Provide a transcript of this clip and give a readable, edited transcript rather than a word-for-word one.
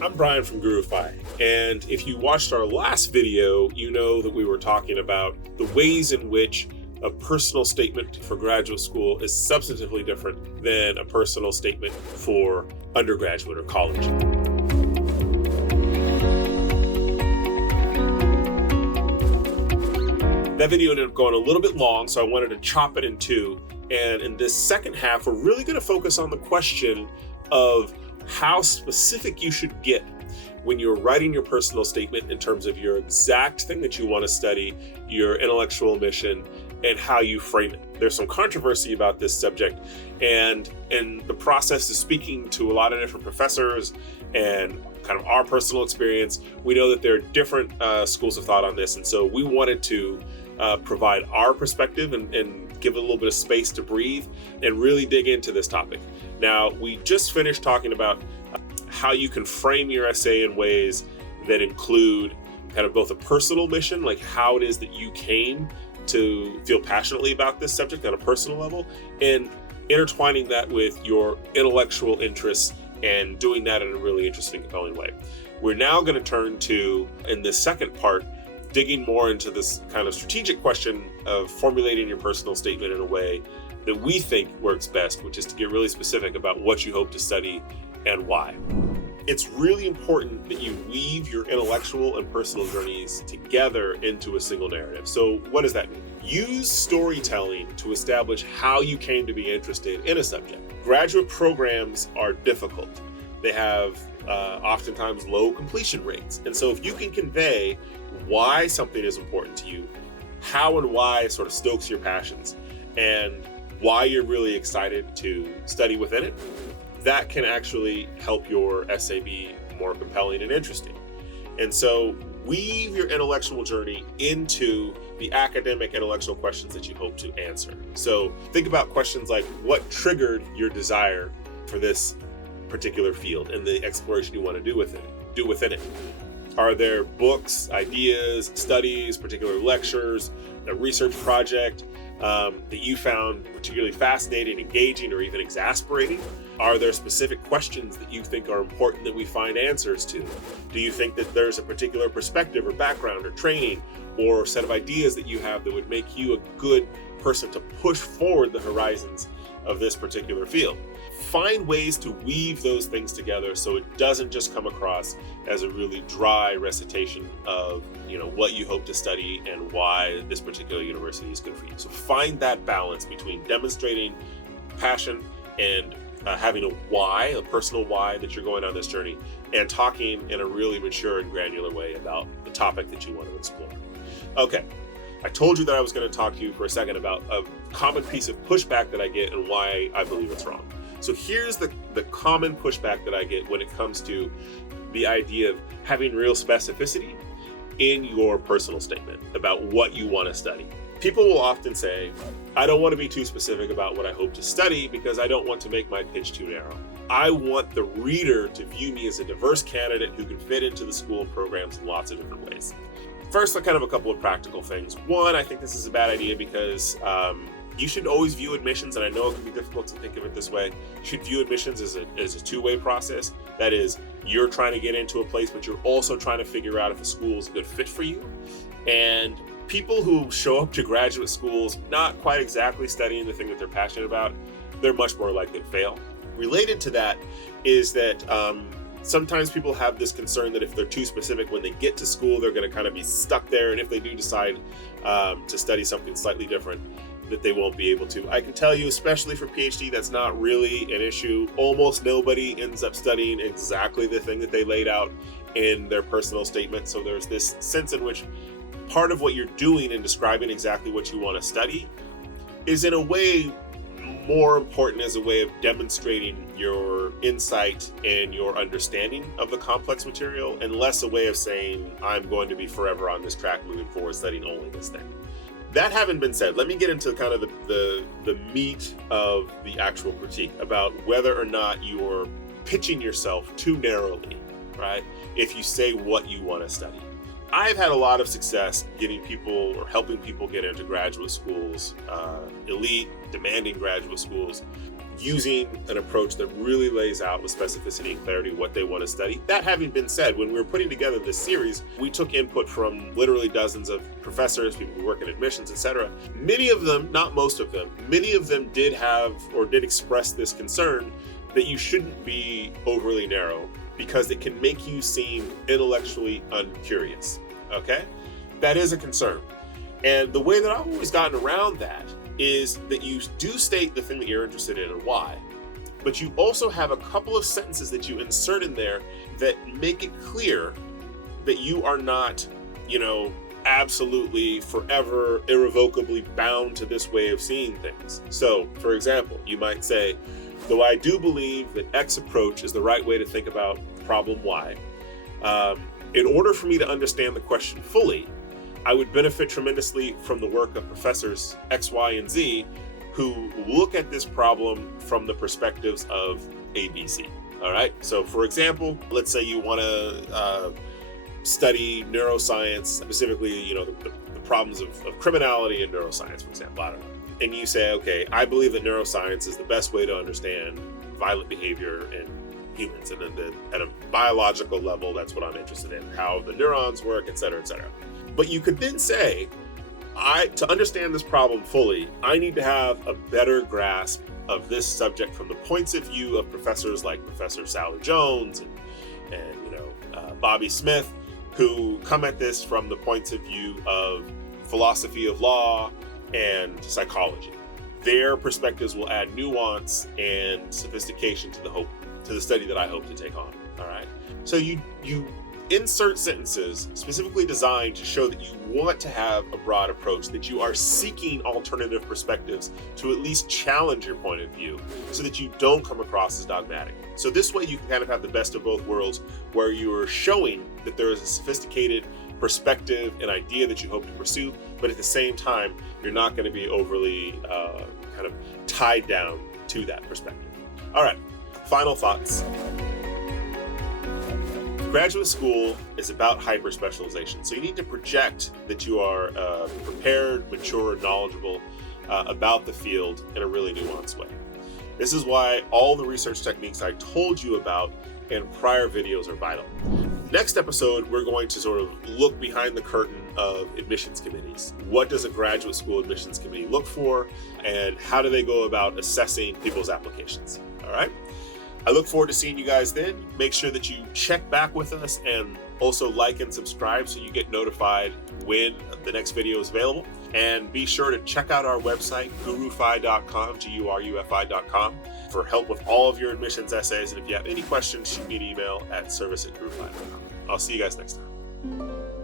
I'm Brian from Groovify, and if you watched our last video, you know that we were talking about the ways in which a personal statement for graduate school is substantively different than a personal statement for undergraduate or college. That video ended up going a little bit long, so I wanted to chop it in two. And in this second half, we're really going to focus on the question of how specific you should get when you're writing your personal statement in terms of your exact thing that you want to study, your intellectual mission, and how you frame it. There's some controversy about this subject, and in the process of speaking to a lot of different professors and kind of our personal experience, we know that there are different schools of thought on this, and so we wanted to provide our perspective and give it a little bit of space to breathe and really dig into this topic. Now, we just finished talking about how you can frame your essay in ways that include kind of both a personal mission, like how it is that you came to feel passionately about this subject on a personal level, and intertwining that with your intellectual interests and doing that in a really interesting, compelling way. We're now going to turn to, in this second part, digging more into this kind of strategic question of formulating your personal statement in a way that we think works best, which is to get really specific about what you hope to study and why. It's really important that you weave your intellectual and personal journeys together into a single narrative. So what does that mean? Use storytelling to establish how you came to be interested in a subject. Graduate programs are difficult. They have oftentimes low completion rates. And so if you can convey why something is important to you, how and why sort of stokes your passions, and why you're really excited to study within it, that can actually help your essay be more compelling and interesting. And so weave your intellectual journey into the academic intellectual questions that you hope to answer. So think about questions like, what triggered your desire for this particular field and the exploration you want to do within it? Are there books, ideas, studies, particular lectures, a research project that you found particularly fascinating, engaging, or even exasperating? Are there specific questions that you think are important that we find answers to? Do you think that there's a particular perspective or background or training or set of ideas that you have that would make you a good person to push forward the horizons of this particular field? Find ways to weave those things together so it doesn't just come across as a really dry recitation of, what you hope to study and why this particular university is good for you. So find that balance between demonstrating passion and having a why, a personal why that you're going on this journey, and talking in a really mature and granular way about the topic that you want to explore. Okay, I told you that I was going to talk to you for a second about a common piece of pushback that I get and why I believe it's wrong. So here's the common pushback that I get when it comes to the idea of having real specificity in your personal statement about what you want to study. People will often say, I don't want to be too specific about what I hope to study because I don't want to make my pitch too narrow. I want the reader to view me as a diverse candidate who can fit into the school and programs in lots of different ways. First, kind of a couple of practical things. One, I think this is a bad idea because you should always view admissions, and I know it can be difficult to think of it this way, you should view admissions as a two-way process. That is, you're trying to get into a place, but you're also trying to figure out if a school is a good fit for you. And people who show up to graduate schools not quite exactly studying the thing that they're passionate about, they're much more likely to fail. Related to that is that sometimes people have this concern that if they're too specific when they get to school, they're going to kind of be stuck there. And if they do decide to study something slightly different, that they won't be able to. I can tell you, especially for Ph.D., that's not really an issue. Almost nobody ends up studying exactly the thing that they laid out in their personal statement. So there's this sense in which part of what you're doing in describing exactly what you want to study is in a way more important as a way of demonstrating your insight and your understanding of the complex material, and less a way of saying, I'm going to be forever on this track moving forward studying only this thing. That having been said, let me get into kind of the meat of the actual critique about whether or not you're pitching yourself too narrowly, right? If you say what you want to study. I've had a lot of success getting people or helping people get into graduate schools, elite, demanding graduate schools, using an approach that really lays out with specificity and clarity what they want to study. That having been said, when we were putting together this series, we took input from literally dozens of professors, people who work in admissions, etc. Many of them, not most of them, many of them did have or did express this concern that you shouldn't be overly narrow because it can make you seem intellectually uncurious. Okay? That is a concern. And the way that I've always gotten around that is that you do state the thing that you're interested in and why, but you also have a couple of sentences that you insert in there that make it clear that you are not, absolutely forever, irrevocably bound to this way of seeing things. So, for example, you might say, though I do believe that X approach is the right way to think about problem Y, in order for me to understand the question fully, I would benefit tremendously from the work of professors X, Y, and Z who look at this problem from the perspectives of A, B, C. All right. So, for example, let's say you want to study neuroscience, specifically, the problems of criminality in neuroscience, for example. I don't know. And you say, okay, I believe that neuroscience is the best way to understand violent behavior in humans, and at a biological level, that's what I'm interested in, how the neurons work, et cetera, et cetera. But you could then say, to understand this problem fully, I need to have a better grasp of this subject from the points of view of professors like Professor Sally Jones and Bobby Smith, who come at this from the points of view of philosophy of law and psychology. Their perspectives will add nuance and sophistication to the study that I hope to take on. All right. So you insert sentences specifically designed to show that you want to have a broad approach, that you are seeking alternative perspectives to at least challenge your point of view so that you don't come across as dogmatic. So this way you can kind of have the best of both worlds, where you are showing that there is a sophisticated perspective and idea that you hope to pursue, but at the same time, you're not going to be overly kind of tied down to that perspective. All right, final thoughts. Graduate school is about hyper-specialization, so you need to project that you are prepared, mature, knowledgeable about the field in a really nuanced way. This is why all the research techniques I told you about in prior videos are vital. Next episode, we're going to sort of look behind the curtain of admissions committees. What does a graduate school admissions committee look for, and how do they go about assessing people's applications? All right? I look forward to seeing you guys then. Make sure that you check back with us and also like and subscribe so you get notified when the next video is available. And be sure to check out our website, gurufi.com, GURUFI.com, for help with all of your admissions essays. And if you have any questions, shoot me an email at service@gurufi.com. I'll see you guys next time.